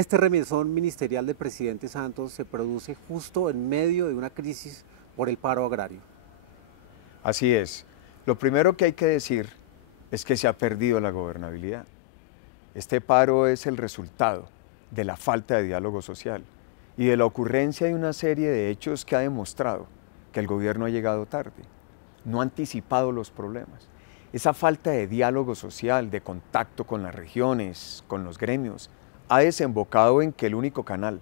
Este remesón ministerial del presidente Santos se produce justo en medio de una crisis por el paro agrario. Así es. Lo primero que hay que decir es que se ha perdido la gobernabilidad. Este paro es el resultado de la falta de diálogo social y de la ocurrencia de una serie de hechos que ha demostrado que el gobierno ha llegado tarde, no ha anticipado los problemas. Esa falta de diálogo social, de contacto con las regiones, con los gremios, ha desembocado en que el único canal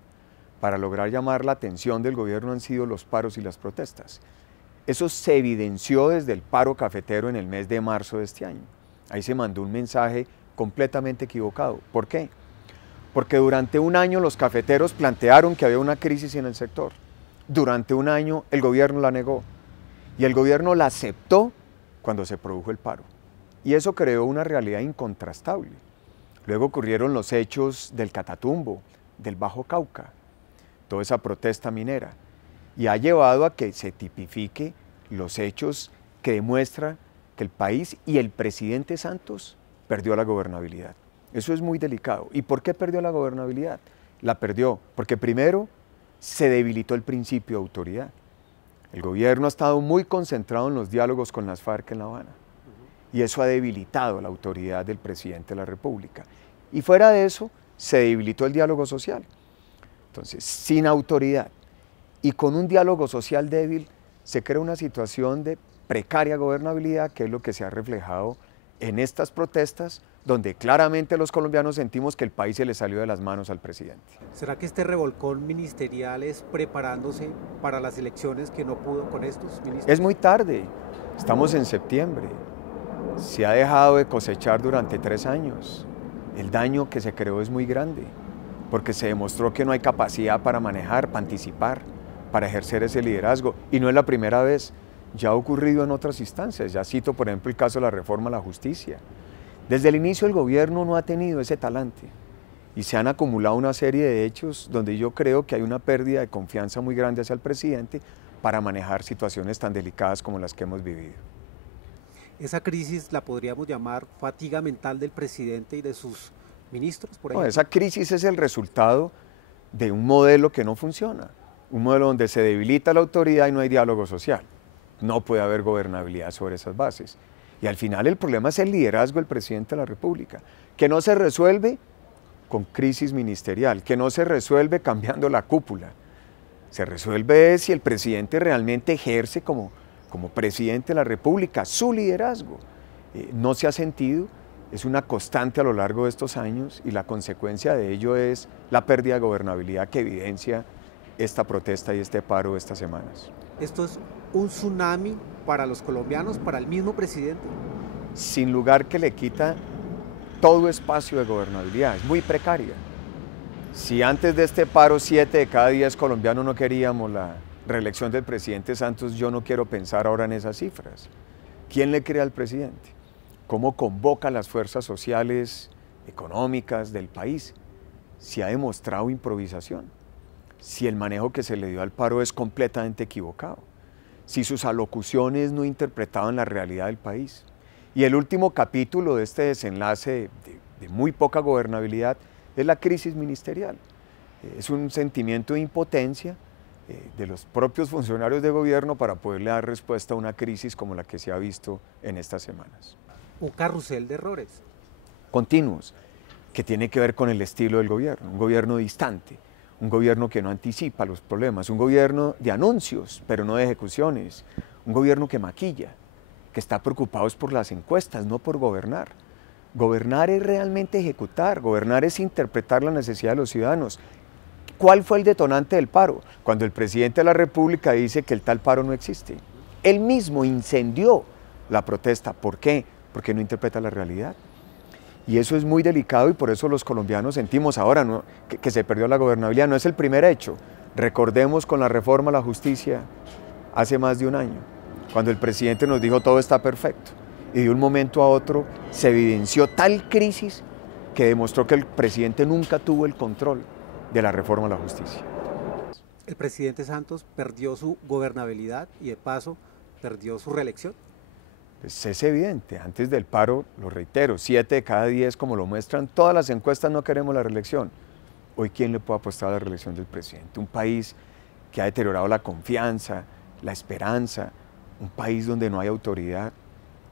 para lograr llamar la atención del gobierno han sido los paros y las protestas. Eso se evidenció desde el paro cafetero en el mes de marzo de este año. Ahí se mandó un mensaje completamente equivocado. ¿Por qué? Porque durante un año los cafeteros plantearon que había una crisis en el sector. Durante un año el gobierno la negó y el gobierno la aceptó cuando se produjo el paro. Y eso creó una realidad incontrastable. Luego ocurrieron los hechos del Catatumbo, del Bajo Cauca, toda esa protesta minera, y ha llevado a que se tipifique los hechos que demuestran que el país y el presidente Santos perdió la gobernabilidad. Eso es muy delicado. ¿Y por qué perdió la gobernabilidad? La perdió porque primero se debilitó el principio de autoridad. El gobierno ha estado muy concentrado en los diálogos con las FARC en La Habana y eso ha debilitado la autoridad del presidente de la República. Y fuera de eso, se debilitó el diálogo social. Entonces, sin autoridad y con un diálogo social débil, se crea una situación de precaria gobernabilidad, que es lo que se ha reflejado en estas protestas, donde claramente los colombianos sentimos que el país se le salió de las manos al presidente. ¿Será que este revolcón ministerial es preparándose para las elecciones que no pudo con estos ministros? Es muy tarde, estamos en septiembre, se ha dejado de cosechar durante 3 años, el daño que se creó es muy grande, porque se demostró que no hay capacidad para manejar, para anticipar, para ejercer ese liderazgo, y no es la primera vez, ya ha ocurrido en otras instancias, ya cito por ejemplo el caso de la reforma a la justicia. Desde el inicio el gobierno no ha tenido ese talante y se han acumulado una serie de hechos donde yo creo que hay una pérdida de confianza muy grande hacia el presidente para manejar situaciones tan delicadas como las que hemos vivido. ¿Esa crisis la podríamos llamar fatiga mental del presidente y de sus ministros, por ejemplo? No, esa crisis es el resultado de un modelo que no funciona, un modelo donde se debilita la autoridad y no hay diálogo social. No puede haber gobernabilidad sobre esas bases. Y al final el problema es el liderazgo del presidente de la República, que no se resuelve con crisis ministerial, que no se resuelve cambiando la cúpula. Se resuelve si el presidente realmente ejerce como presidente de la República su liderazgo. No se ha sentido, es una constante a lo largo de estos años y la consecuencia de ello es la pérdida de gobernabilidad que evidencia esta protesta y este paro de estas semanas. ¿Esto es un tsunami para los colombianos, para el mismo presidente? Sin lugar que le quita todo espacio de gobernabilidad, es muy precaria. Si antes de este paro 7 de cada 10 colombianos no queríamos la reelección del presidente Santos, yo no quiero pensar ahora en esas cifras. ¿Quién le cree al presidente? ¿Cómo convoca a las fuerzas sociales, económicas del país? Si ha demostrado improvisación, si el manejo que se le dio al paro es completamente equivocado, si sus alocuciones no interpretaban la realidad del país. Y el último capítulo de este desenlace de muy poca gobernabilidad es la crisis ministerial. Es un sentimiento de impotencia de los propios funcionarios de gobierno para poderle dar respuesta a una crisis como la que se ha visto en estas semanas. Un carrusel de errores. Continuos, que tiene que ver con el estilo del gobierno, un gobierno distante, un gobierno que no anticipa los problemas, un gobierno de anuncios, pero no de ejecuciones, un gobierno que maquilla, que está preocupado por las encuestas, no por gobernar. Gobernar es realmente ejecutar, gobernar es interpretar la necesidad de los ciudadanos. ¿Cuál fue el detonante del paro? Cuando el presidente de la República dice que el tal paro no existe. Él mismo incendió la protesta. ¿Por qué? Porque no interpreta la realidad. Y eso es muy delicado y por eso los colombianos sentimos ahora, ¿no?, que se perdió la gobernabilidad. No es el primer hecho. Recordemos con la reforma a la justicia hace más de un año, cuando el presidente nos dijo todo está perfecto. Y de un momento a otro se evidenció tal crisis que demostró que el presidente nunca tuvo el control de la reforma a la justicia. El presidente Santos perdió su gobernabilidad y de paso perdió su reelección. Pues es evidente, antes del paro, lo reitero, 7 de cada 10, como lo muestran todas las encuestas, no queremos la reelección. hoy ¿quién le puede apostar a la reelección del presidente? Un país que ha deteriorado la confianza, la esperanza, un país donde no hay autoridad,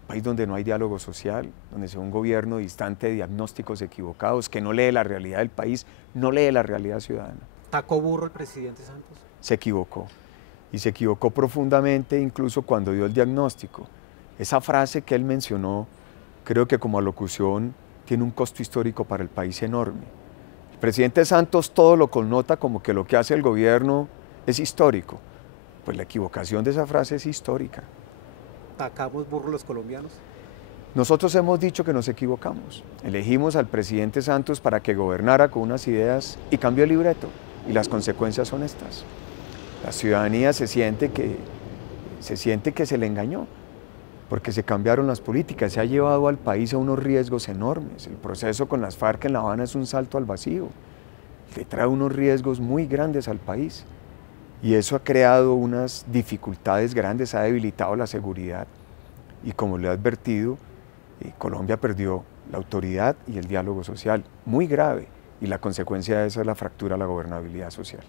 un país donde no hay diálogo social, donde sea un gobierno distante de diagnósticos equivocados, que no lee la realidad del país, no lee la realidad ciudadana. ¿Tacó burro el presidente Santos? Se equivocó, y se equivocó profundamente incluso cuando dio el diagnóstico. Esa frase que él mencionó, creo que como alocución tiene un costo histórico para el país enorme. El presidente Santos todo lo connota como que lo que hace el gobierno es histórico. Pues la equivocación de esa frase es histórica. ¿Tacamos burro los colombianos? Nosotros hemos dicho que nos equivocamos. Elegimos al presidente Santos para que gobernara con unas ideas y cambió el libreto. Y las consecuencias son estas. La ciudadanía se siente que se le engañó, porque se cambiaron las políticas, se ha llevado al país a unos riesgos enormes. El proceso con las FARC en La Habana es un salto al vacío, le trae unos riesgos muy grandes al país y eso ha creado unas dificultades grandes, ha debilitado la seguridad y como le he advertido, Colombia perdió la autoridad y el diálogo social, muy grave, y la consecuencia de eso es la fractura a la gobernabilidad social.